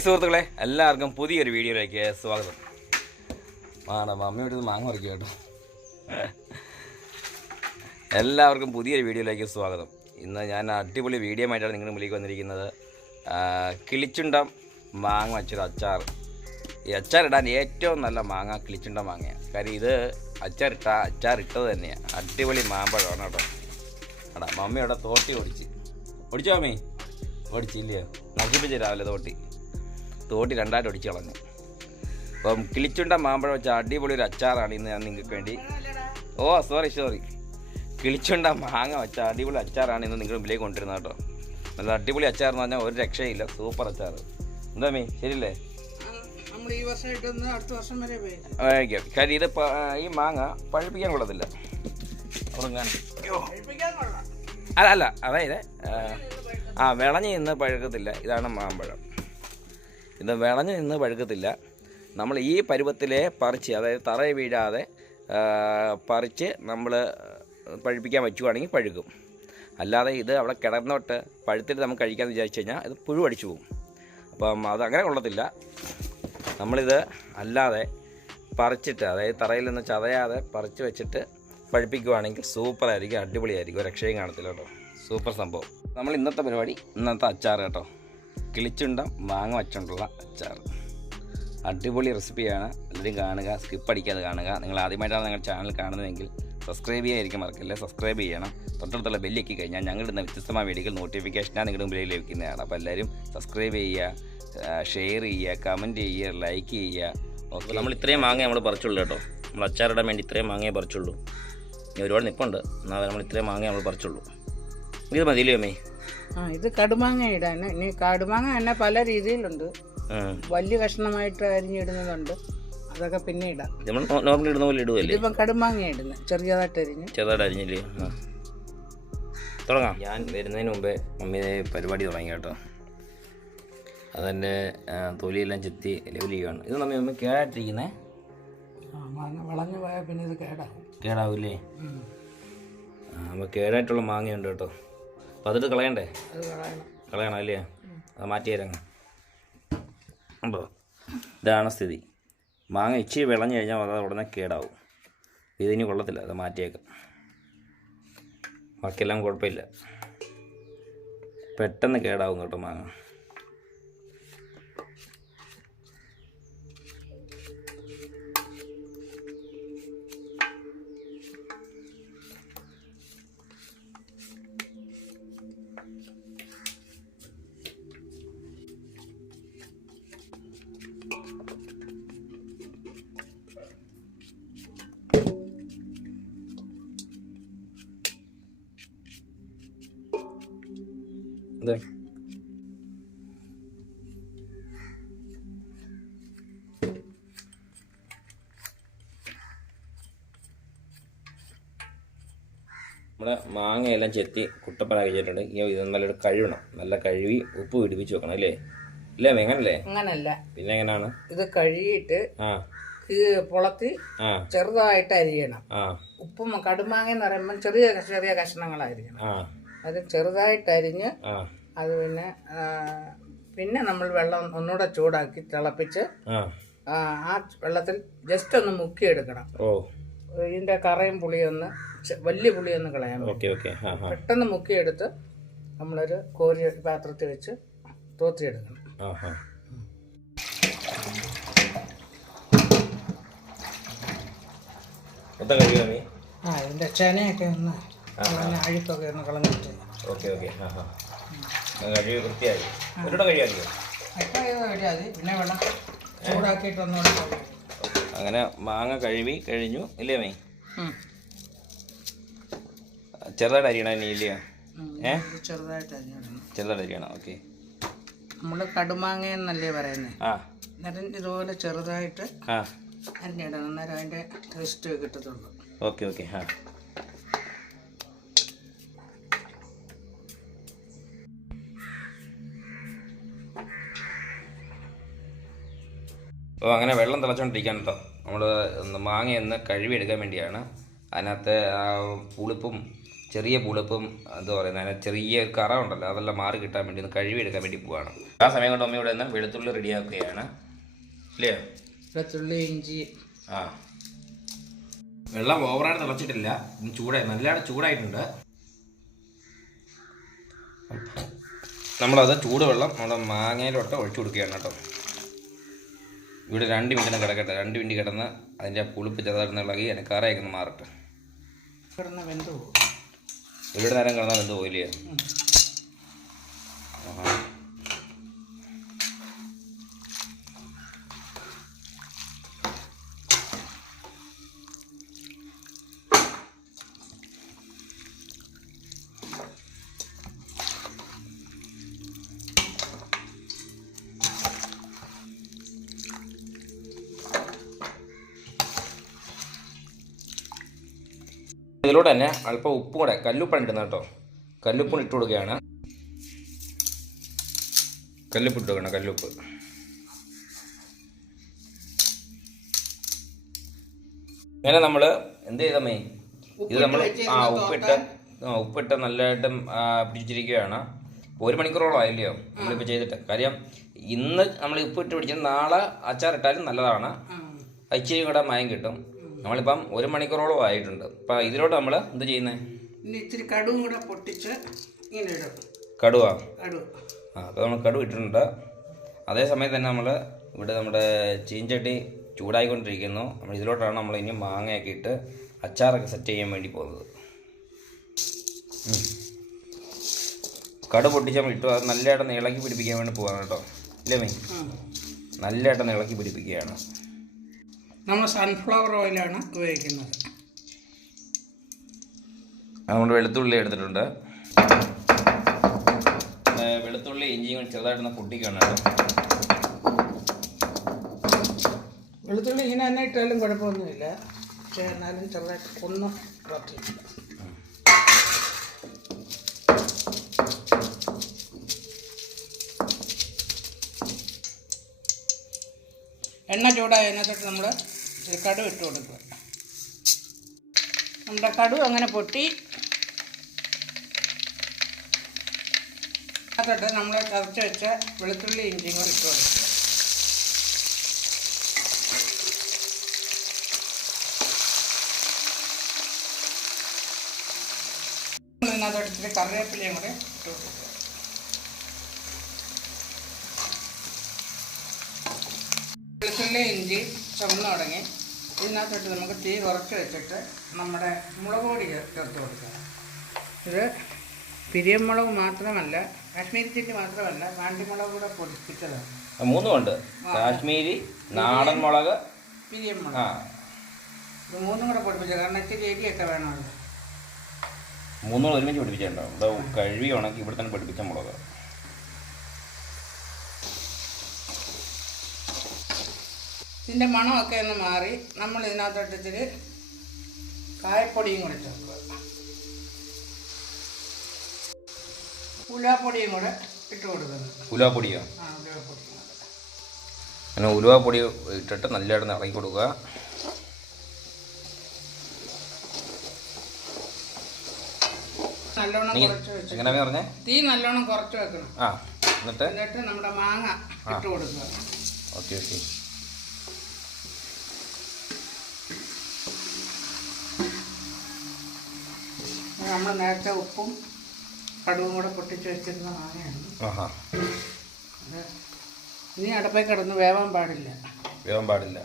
Hi സുഹൃത്തുക്കളെ എല്ലാവർക്കും പുതിയൊരു വീഡിയോയിലേക്ക് സ്വാഗതം. ആടാ മമ്മിയോട് മാങ്ങ പറിക്കുക കേട്ടോ. എല്ലാവർക്കും പുതിയൊരു വീഡിയോയിലേക്ക് സ്വാഗതം. ഇന്ന് ഞാൻ അടിപൊളി വീഡിയോ ആയിട്ടാണ് നിങ്ങളുടെ മുന്നിലേക്ക് വന്നിരിക്കുന്നത്. കിളിച്ചുണ്ടം മാങ്ങ വെച്ചൊരു അച്ചാർ. ഈ അച്ചാറിടാൻ ഏറ്റവും നല്ല മാങ്ങ കിളിച്ചുണ്ട മാങ്ങയാണ്. കാര്യം ഇത് അച്ചാറിട്ട അച്ചാറിട്ടത് തന്നെയാണ് അടിപൊളി മാമ്പഴമാണ് കേട്ടോ. അടാ മമ്മിയുടെ തോട്ടി ഓടിച്ച്. ഓടിച്ചോ മമ്മി ഓടിച്ചില്ലയോ? നശിപ്പിച്ച് രാവിലെ തോട്ടി. തോട്ടി രണ്ടായിട്ട് ഒടിച്ച് കളഞ്ഞു. അപ്പം കിളിച്ചുണ്ട മാമ്പഴം വെച്ച അടിപൊളി ഒരു അച്ചാറാണ് ഇന്ന് ഞാൻ നിങ്ങൾക്ക് വേണ്ടി. ഓ സോറി സോറി കിളിച്ചുണ്ട മാങ്ങ വെച്ച അടിപൊളി അച്ചാറാണ് ഇന്ന് നിങ്ങളുടെ മുമ്പിലേക്ക് കൊണ്ടിരുന്നത് കേട്ടോ. നല്ല അടിപൊളി അച്ചാർ എന്ന് പറഞ്ഞാൽ ഒരു രക്ഷയില്ല സൂപ്പർ അച്ചാർ. എന്താ മീ ശരിയല്ലേ? കാര്യം ഇത് ഈ മാങ്ങ പഴുപ്പിക്കാൻ കൊള്ളത്തില്ല. ഉറങ്ങാൻ അല്ല അല്ല അതായത് ആ, ആ വിളഞ്ഞ് നിന്ന് പഴുക്കത്തില്ല. ഇതാണ് മാമ്പഴം. ഇത് വിളഞ്ഞ് നിന്ന് പഴുക്കത്തില്ല. നമ്മൾ ഈ പരുവത്തിലെ പറിച്ച് അതായത് തറയെ വീഴാതെ പറിച്ച് നമ്മൾ പഴുപ്പിക്കാൻ വെച്ചുവാണെങ്കിൽ പഴുക്കും. അല്ലാതെ ഇത് അവിടെ കിടന്നോട്ട് പഴുത്തിട്ട് നമുക്ക് കഴിക്കാമെന്ന് വിചാരിച്ചു കഴിഞ്ഞാൽ ഇത് പുഴു അടിച്ചു പോകും. അപ്പം അത് അങ്ങനെ കൊള്ളത്തില്ല. നമ്മളിത് അല്ലാതെ പറിച്ചിട്ട് അതായത് തറയിൽ നിന്ന് ചതയാതെ പറിച്ച് വെച്ചിട്ട് പഴുപ്പിക്കുവാണെങ്കിൽ സൂപ്പറായിരിക്കും അടിപൊളിയായിരിക്കും. രക്ഷയും കാണത്തില്ല കേട്ടോ. സൂപ്പർ സംഭവം. നമ്മൾ ഇന്നത്തെ പരിപാടി ഇന്നത്തെ അച്ചാർ കേട്ടോ. കിളിച്ചുണ്ട മാങ്ങ വച്ചുകൊണ്ടുള്ള അച്ചാർ. അടിപൊളി റെസിപ്പിയാണ്. എല്ലാവരും കാണുക സ്കിപ്പ് അടിക്കാതെ കാണുക. നിങ്ങൾ ആദ്യമായിട്ടാണ് ഞങ്ങളുടെ ചാനൽ കാണുന്നതെങ്കിൽ സബ്സ്ക്രൈബ് ചെയ്യാതിരിക്കും മറക്കില്ല? സബ്സ്ക്രൈബ് ചെയ്യണം. തൊട്ടടുത്തുള്ള ബെല്ലിക്കി കഴിഞ്ഞാൽ ഞങ്ങളിടുന്ന വ്യത്യസ്തമായ വീഡിയോകൾ നോട്ടിഫിക്കേഷനാണ് നിങ്ങളുടെ മുമ്പിലേക്ക് ലഭിക്കുന്നതാണ്. അപ്പോൾ എല്ലാവരും സബ്സ്ക്രൈബ് ചെയ്യുക ഷെയർ ചെയ്യുക കമന്റ് ചെയ്യുക ലൈക്ക് ചെയ്യുക. ഓക്കെ നമ്മൾ ഇത്രയും മാങ്ങ നമ്മൾ പറിച്ചുള്ളൂ കേട്ടോ. നമ്മൾ അച്ചാറിടാൻ വേണ്ടി ഇത്രയും മാങ്ങയെ പറിച്ചുള്ളൂ. ഇനി ഒരുപാട് നിപ്പുണ്ട്. എന്നാൽ നമ്മൾ ഇത്രയും മാങ്ങ നമ്മൾ പറിച്ചുള്ളൂ. ഇത് മതിയില്ലേ അമ്മേ? ആ ഇത് കടുമാങ്ങ ഇടാൻ ഇനി കടുമാങ്ങ തന്നെ പല രീതിയിലുണ്ട്. വലിയ കഷ്ണമായിട്ട് അരിഞ്ഞിടുന്നതുണ്ട്. അതൊക്കെ പിന്നെ ഇടാം. നമ്മൾ ഇടുന്ന പോലെ ഇടുവല്ലേ? ഇതിപ്പം കടുമാങ്ങ ഇടുന്നത് ചെറിയതായിട്ട് അരിഞ്ഞ്. ചെറുതായിട്ട് അരിഞ്ഞില്ലേ? ആ. തുടങ്ങാം. ഞാൻ വരുന്നതിന് മുമ്പേ മമ്മി പരിപാടി തുടങ്ങി കേട്ടോ. അതെന്റെ തൊലിയെല്ലാം ചെത്തി ലെവൽ ചെയ്യുകയാണ് ഇത് നമ്മൾ മമ്മി കേടായിട്ടിരിക്കുന്നേ? വളഞ്ഞു പോയാൽ പിന്നെ ഇത് കേടാവും. കേടാവില്ലേ അപ്പോൾ കേടായിട്ടുള്ള മാങ്ങയുണ്ട് കേട്ടോ. അപ്പോൾ അതിട്ട് കളയണ്ടേ? കളയണം. അല്ലേ? അത് മാറ്റി തരാം. ഉണ്ടോ? ഇതാണ് സ്ഥിതി. മാങ്ങ ഇച്ചി വിളഞ്ഞു കഴിഞ്ഞാൽ അത് ഉടനെ കേടാവും. ഇതിനി കൊള്ളത്തില്ല അത് മാറ്റിയേക്കാം. ബാക്കിയെല്ലാം കുഴപ്പമില്ല. പെട്ടെന്ന് കേടാവും കേട്ടോ മാങ്ങ. അതെ നമ്മുടെ മാങ്ങയെല്ലാം ചെത്തി കുട്ടപ്പനാക്കി വെച്ചിട്ടുണ്ട് ഈ ഇത് നല്ലൊരു കഴുകണം. നല്ല കഴുകി ഉപ്പ് പിടിപ്പിച്ച് വെക്കണം അല്ലേ? ഇല്ലേ എങ്ങനല്ലേ അങ്ങനല്ല. പിന്നെ എങ്ങനെയാണ്? ഇത് കഴുകിയിട്ട് ആ. പുളത്തി ചെറുതായിട്ട് അരിയണം. ആ. ഉപ്പും കടുമാങ്ങ എന്ന് പറയുമ്പോൾ ചെറിയ ചെറിയ കഷ്ണങ്ങളായിരിക്കണം. ആ. അത് ചെറുതായിട്ട് അരിഞ്ഞ് ആ. അത് പിന്നെ പിന്നെ നമ്മൾ വെള്ളം ഒന്നുകൂടെ ചൂടാക്കി തിളപ്പിച്ച് ആ. വെള്ളത്തിൽ ജസ്റ്റ് ഒന്ന് മുക്കിയെടുക്കണം. ഓ. ഇതിന്റെ കറയും പുളിയൊന്ന് വലിയ പുളിയൊന്ന് കളയാൻ പെട്ടെന്ന് മുക്കിയെടുത്ത് നമ്മളൊരു കോരി പാത്രത്തിൽ വെച്ച് തോത്തിയെടുക്കണം. ആ ഇതിന്റെ ചെനയൊക്കെ ഒന്ന് അഴുക്കൊക്കെ ഒന്ന് കളഞ്ഞിട്ട്. ഓക്കെ ഓക്കെ ആ. വൃത്തിയായി പിന്നെ വെള്ളം ചൂടാക്കിയിട്ട് അങ്ങനെ മാങ്ങ കഴുകി കഴിഞ്ഞു. ഇല്ലേ മേ. ചെറുതായിട്ട് അരിയണം ഇനി ഇല്ലയോ? ഏ? ചെറുതായിട്ട് ചെറുതായിട്ട് അരിയണം? ഓക്കെ. നമ്മൾ കടുമാങ്ങ എന്നല്ലേ പറയുന്നത് ആ. എന്നിട്ട് ഇതുപോലെ ചെറുതായിട്ട് അരിഞ്ഞിടണം. അന്നേരം അതിന്റെ ടേസ്റ്റ് കിട്ടത്തുള്ളൂ. Okay okay. ആ. അപ്പോൾ അങ്ങനെ വെള്ളം തിളച്ചുകൊണ്ടിരിക്കുകയാണ് കേട്ടോ നമ്മൾ മാങ്ങ ഒന്ന് കഴുകിയെടുക്കാൻ വേണ്ടിയാണ്. അതിനകത്ത് ആ പുളിപ്പും ചെറിയ പുളിപ്പും എന്താ പറയുന്നത് അതിന് ചെറിയ കറ ഉണ്ടല്ലോ അതെല്ലാം മാറി കിട്ടാൻ വേണ്ടി ഒന്ന് കഴുകിയെടുക്കാൻ വേണ്ടി പോവാണ്. ആ സമയം കൊണ്ട് അമ്മ ഇവിടെ നിന്ന് വെളുത്തുള്ളി റെഡിയാക്കുകയാണ്. ഇല്ലേ? വെളുത്തുള്ളി ഇഞ്ചി. ആ. വെള്ളം ഓവറായിട്ട് തിളച്ചിട്ടില്ല. ചൂടായി നല്ലതായിട്ട് ചൂടായിട്ടുണ്ട്. നമ്മളത് ചൂടുവെള്ളം നമ്മുടെ മാങ്ങയിലോട്ട് ഒഴിച്ചു കൊടുക്കുകയാണ് കേട്ടോ. ഇവിടെ രണ്ട് മിനിറ്റ് കിടക്കട്ടെ. രണ്ട് മിനിറ്റ് കിടന്ന് അതിന്റെ പുളിപ്പ് ചെറുതായിട്ട് ഇളകി അതിന് കറയൊക്കെ ഒന്ന് മാറട്ടെ വെന്ത് ഇവിടെ നേരം കിടന്നാൽ എന്ത് പോയില്ലേ ആഹാ. ഇതിലൂടെ തന്നെ അല്പം ഉപ്പും കൂടെ കല്ലുപ്പാണ് ഇടുന്നത് കേട്ടോ. കല്ലുപ്പും ഇട്ട് കൊടുക്കുകയാണ്. കല്ലുപ്പ് ഇട്ട് കൊടുക്കണം കല്ലുപ്പ്. ഇങ്ങനെ നമ്മൾ എന്ത് ചെയ്തമ്മേ ഇത് നമ്മൾ ആ ഉപ്പിട്ട് ഉപ്പിട്ട് നല്ലതായിട്ട് പിടിച്ചിരിക്കുകയാണ്. ഒരു മണിക്കൂറോളം ആയില്ലയോ? നമ്മളിപ്പോൾ ചെയ്തിട്ട്. കാര്യം ഇന്ന് നമ്മൾ ഉപ്പിട്ട് പിടിച്ചത് നാളെ അച്ചാറിട്ടാലും നല്ലതാണ്. അച്ചിരി ഇച്ചിരി കൂടെ മയം കിട്ടും. നമ്മളിപ്പം ഒരു മണിക്കൂറോളം ആയിട്ടുണ്ട്. അപ്പം ഇതിലോട്ട് നമ്മൾ എന്ത് ചെയ്യുന്നത് ഇനി ഇച്ചിരി കടുവും കൂടെ പൊട്ടിച്ച് ഇങ്ങനെ ഇടും. കടുവ? കടു ആ അപ്പോൾ നമ്മൾ കടുവ ഇട്ടിട്ടുണ്ട്. അതേ സമയത്ത് തന്നെ നമ്മൾ ഇവിടെ നമ്മുടെ ചീഞ്ചട്ടി ചൂടായിക്കൊണ്ടിരിക്കുന്നു. നമ്മൾ ഇതിലോട്ടാണ് നമ്മൾ ഇനി മാങ്ങയൊക്കെ ഇട്ട് അച്ചാറൊക്കെ സെറ്റ് ചെയ്യാൻ വേണ്ടി പോകുന്നത്. കടു പൊട്ടിച്ച് നമ്മൾ ഇട്ടു. അത് നല്ലതായിട്ട് ഇളക്കി പിടിപ്പിക്കാൻ വേണ്ടി പോകാണ് കേട്ടോ. ഇല്ലേ മീ നല്ലതായിട്ട് ഇളക്കി പിടിപ്പിക്കുകയാണ്. നമ്മൾ സൺഫ്ലവർ ഓയിലാണ് ഉപയോഗിക്കുന്നത്. നമ്മൾ വെളുത്തുള്ളി എടുത്തിട്ടുണ്ട്. വെളുത്തുള്ളി ഇഞ്ചിയും ചെറുതായിട്ടൊന്ന് പൊട്ടിക്കണം വെളുത്തുള്ളി ഇങ്ങനെ തന്നെ ഇട്ടാലും കുഴപ്പമൊന്നുമില്ല. പക്ഷേ എന്നാലും ചെറുതായിട്ട് ഒന്ന് എണ്ണ ചൂടായ അതിനകത്തോട്ട് നമ്മൾ കടു ഇട്ട് കൊടുക്കുക. നമ്മുടെ കടുവ് അങ്ങനെ പൊട്ടി. അതിനകത്തോട്ട് നമ്മൾ ചതച്ച് വെച്ച വെളുത്തുള്ളി ഇഞ്ചിയും കൂടി ഇട്ട് കൊടുക്കുക. അതിനകത്തോട്ട് ഇത്തിരി കറിവേപ്പിലയും കൂടെ ഇട്ട് കൊടുക്കുക. വെളുത്തുള്ളി ഇഞ്ചി ചുവന്ന് തുടങ്ങി. ഇതിനകത്തോട്ട് നമുക്ക് തീ കുറച്ച് വെച്ചിട്ട് നമ്മുടെ മുളക് പൊടി ചേർത്ത് കൊടുക്കുക ഇത് പിരിയമുളക് മാത്രമല്ല കാശ്മീരി ചില്ലി മാത്രമല്ല കാണ്ടിമുളക് കൂടെ പൊടിപ്പിച്ചതാണ്. മൂന്നുമുണ്ട് കാശ്മീരി നാടൻ മുളക്. പിരിയമുളക് ഇത് മൂന്നും കൂടെ പൊടിപ്പിച്ചത് കാരണം ഇച്ചിരി എരിയൊക്കെ വേണമല്ലോ. മൂന്നോളം ഒരുമിച്ച് പിടിപ്പിച്ചിട്ടുണ്ടോ ഇവിടെ കഴുകി ഉണക്കി ഇവിടെ തന്നെ പിടിപ്പിച്ച മുളക്. ഇതിന്റെ മണമൊക്കെ ഒന്ന് മാറി നമ്മൾ ഇതിനകത്തോട്ട് കായപ്പൊടിയും കൂടെ ചേർക്കുക ഉലാപ്പൊടിയും കൂടെ ഇട്ട് കൊടുക്കുന്നു. ഉലുവാപ്പൊടിയോ? ആ ഉലുവപ്പൊടിയും കൂടെ. അങ്ങനെ ഉലുവാപ്പൊടി ഇട്ടിട്ട് നല്ലതായിട്ട് ഇറക്കി കൊടുക്കുക. എങ്ങനെ പറഞ്ഞേ? തീ നല്ലോണം കുറച്ച് വെക്കണം. ആ എന്നിട്ട്? എന്നിട്ട് നമ്മുടെ മാങ്ങ ഇട്ട് കൊടുക്കുക. Okay okay. നമ്മൾ നേരത്തെ ഉപ്പും കടുവും കൂടെ പൊട്ടിച്ച് വെച്ചിരുന്ന ആനയാണ് ഇനി അടുപ്പേ കിടന്ന് വേവാൻ പാടില്ല. വേവാൻ പാടില്ല.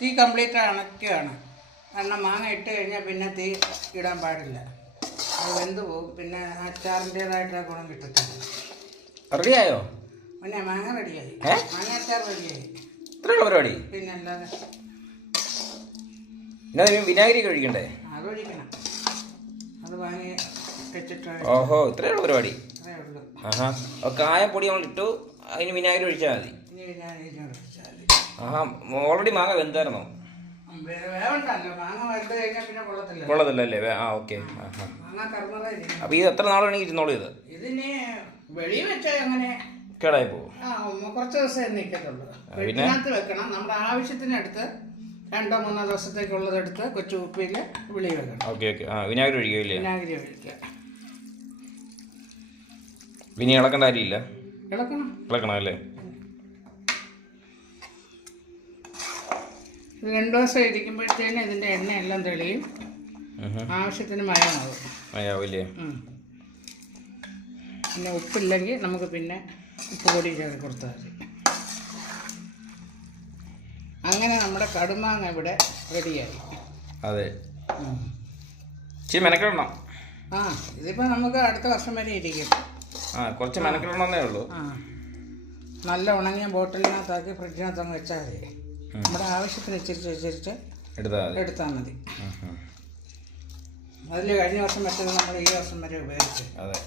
തീ കംപ്ലീറ്റ് അണക്കുകയാണ് കാരണം മാങ്ങ ഇട്ട് കഴിഞ്ഞാൽ പിന്നെ തീ ഇടാൻ പാടില്ല. അത് വെന്ത് പോകും പിന്നെ അച്ചാറിന്റെതായിട്ട് ഗുണം കിട്ടത്തില്ല. റെഡിയായോ? പിന്നെ മാങ്ങ റെഡിയായി? മാങ്ങ അച്ചാർ റെഡിയായി. ഇത്രയുള്ള പരിപാടി പിന്നെ അല്ലാതെ പിന്നെ അതിന് വിനാഗിരി കഴിക്കണ്ടേ അത് ഒഴിക്കണം. അത് വാങ്ങി വെച്ചിട്ട് ഓഹോ ഇത്രയുള്ള പരിപാടി. അത്രേ ഉള്ളൂ. ആഹാ. അപ്പോൾ കായപ്പൊടി നമ്മൾ ഇട്ടു. അതിന് വിനാഗിരി ഒഴിച്ചാൽ മതി. ഇനി മതി. ആഹാ ഓൾറെഡി മാങ്ങ വെന്തായിരുന്നോ? കൊള്ളത്തില്ല. വേ- ആ ഓക്കെ. അപ്പൊ ഇത് എത്ര നാളാണ് ഇരുന്നോളൂ ഇത്? ഇതിന് വെളിയിൽ വെച്ചാൽ അങ്ങനെ കേടായി പോകും. കുറച്ച് ദിവസം നിൽക്കത്തുള്ളൂ? വെട്ടിനകത്ത് വെക്കണം. നമ്മുടെ ആവശ്യത്തിനടുത്ത് രണ്ടോ മൂന്നോ ദിവസത്തേക്കുള്ളതെടുത്ത് കൊച്ചു കുപ്പിയിൽ വിളി വെക്കണം. Okay okay. ആ വിനാഗിരി ഒഴിക്കില്ലേ വിനാഗിരി ഒഴിക്കുക. വിനി ഇളക്കേണ്ട കാര്യമില്ല. ഇളക്കണം. ഇളക്കണം അല്ലേ? ഇത് രണ്ട് ദിവസം ഇരിക്കുമ്പോഴത്തേനും ഇതിന്റെ എണ്ണയെല്ലാം തെളിയും. ആവശ്യത്തിന് മയമാവും. മയാവില്ലേ. പിന്നെ ഉപ്പില്ലെങ്കിൽ നമുക്ക് പിന്നെ ഉപ്പ് പൊടി ചേർത്ത് കൊടുത്താൽ മതി. അങ്ങനെ നമ്മുടെ കടുമാങ്ങ ഇവിടെ റെഡിയായി. അതെ. ഇച്ചിരി മെനക്കിടണം. ആ ഇതിപ്പോൾ നമുക്ക് അടുത്ത വർഷം വരെ ഇരിക്കും. ആ കുറച്ച് മെനക്കെടണമെന്നേ ഉള്ളൂ. ആ. നല്ല ഉണങ്ങിയ ബോട്ടിലിനകത്താക്കി ഫ്രിഡ്ജിനകത്ത് അങ്ങ് വെച്ചാൽ മതി. നമ്മുടെ ആവശ്യത്തിനനുസരിച്ചനുസരിച്ച് എടുത്താൽ മതി. അതിൽ കഴിഞ്ഞ വർഷം വെച്ചത് നമ്മൾ ഈ വർഷം വരെ ഉപയോഗിച്ചു. അതെ.